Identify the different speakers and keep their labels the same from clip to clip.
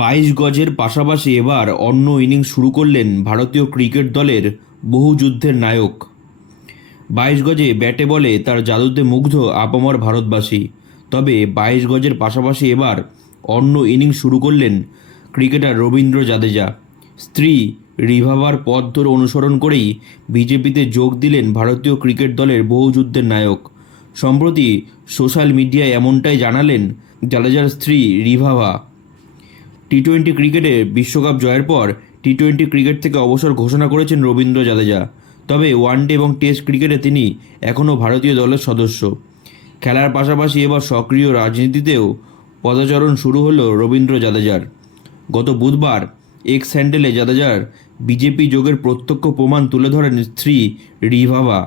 Speaker 1: বাইশ গজের পাশাপাশি এবার অন্য ইনিংস শুরু করলেন ভারতীয় ক্রিকেট দলের বহু যুদ্ধের নায়ক। বাইশ গজে ব্যাটে বলে তার জাদুতে মুগ্ধ আপামর ভারতবাসী। তবে বাইশ গজের পাশাপাশি এবার অন্য ইনিংস শুরু করলেন ক্রিকেটার রবীন্দ্র জাদেজা। স্ত্রী রিভাবার পথ ধরে অনুসরণ করেই বিজেপিতে যোগ দিলেন ভারতীয় ক্রিকেট দলের বহু যুদ্ধের নায়ক। সম্প্রতি সোশ্যাল মিডিয়ায় এমনটাই জানালেন জাদেজার স্ত্রী রিভাভা। টি টোয়েন্টি ক্রিকেটে বিশ্বকাপ জয়ের পর টি টোয়েন্টি ক্রিকেট থেকে অবসর ঘোষণা করেছেন রবীন্দ্র জাদেজা। তবে ওয়ানডে এবং টেস্ট ক্রিকেটে তিনি এখনও ভারতীয় দলের সদস্য। খেলার পাশাপাশি এবার সক্রিয় রাজনীতিতেও পদাচরণ শুরু হলো রবীন্দ্র জাদেজার। গত বুধবার এক্স হ্যান্ডেলে জাদেজার বিজেপি যোগের প্রত্যক্ষ প্রমাণ তুলে ধরেন স্ত্রী রিভাভা।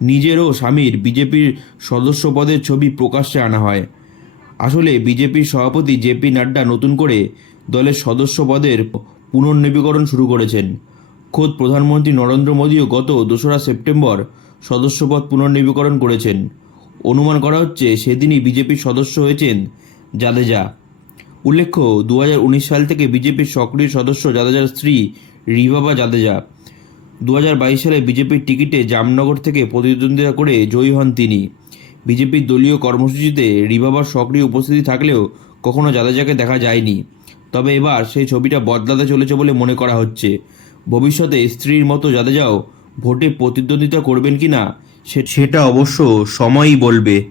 Speaker 1: নিজের ও স্বামীর বিজেপির সদস্য পদের ছবি প্রকাশ্যে আনা হয়। আসলে বিজেপির সভাপতি জেপি নাড্ডা নতুন করে দলের সদস্য পদের পুনর্নবীকরণ শুরু করেছেন। খোদ প্রধানমন্ত্রী নরেন্দ্র মোদীও গত দোসরা সেপ্টেম্বর সদস্যপদ পুনর্নবীকরণ করেছেন। অনুমান করা হচ্ছে সেদিনই বিজেপির সদস্য হয়েছেন জাদেজা। উল্লেখ্য দু হাজার উনিশ সাল থেকে বিজেপির সক্রিয় সদস্য জাদেজার স্ত্রী রিভাবা জাদেজা। দু হাজার বাইশ সালে বিজেপির টিকিটে জামনগর থেকে প্রতিদ্বন্দ্বিতা করে জয়ী হন তিনি। বিজেপির দলীয় কর্মসূচিতে রিভাবার সক্রিয় উপস্থিতি থাকলেও কখনো জাদেজাকে দেখা যায়নি। তবে এবার সেই ছবিটা বদলাতে চলেছে বলে মনে করা হচ্ছে। ভবিষ্যতে স্ত্রীর মতো জাদেজাও ভোটে প্রতিদ্বন্দ্বিতা করবেন কি না সেটা অবশ্য সময়ই বলবে।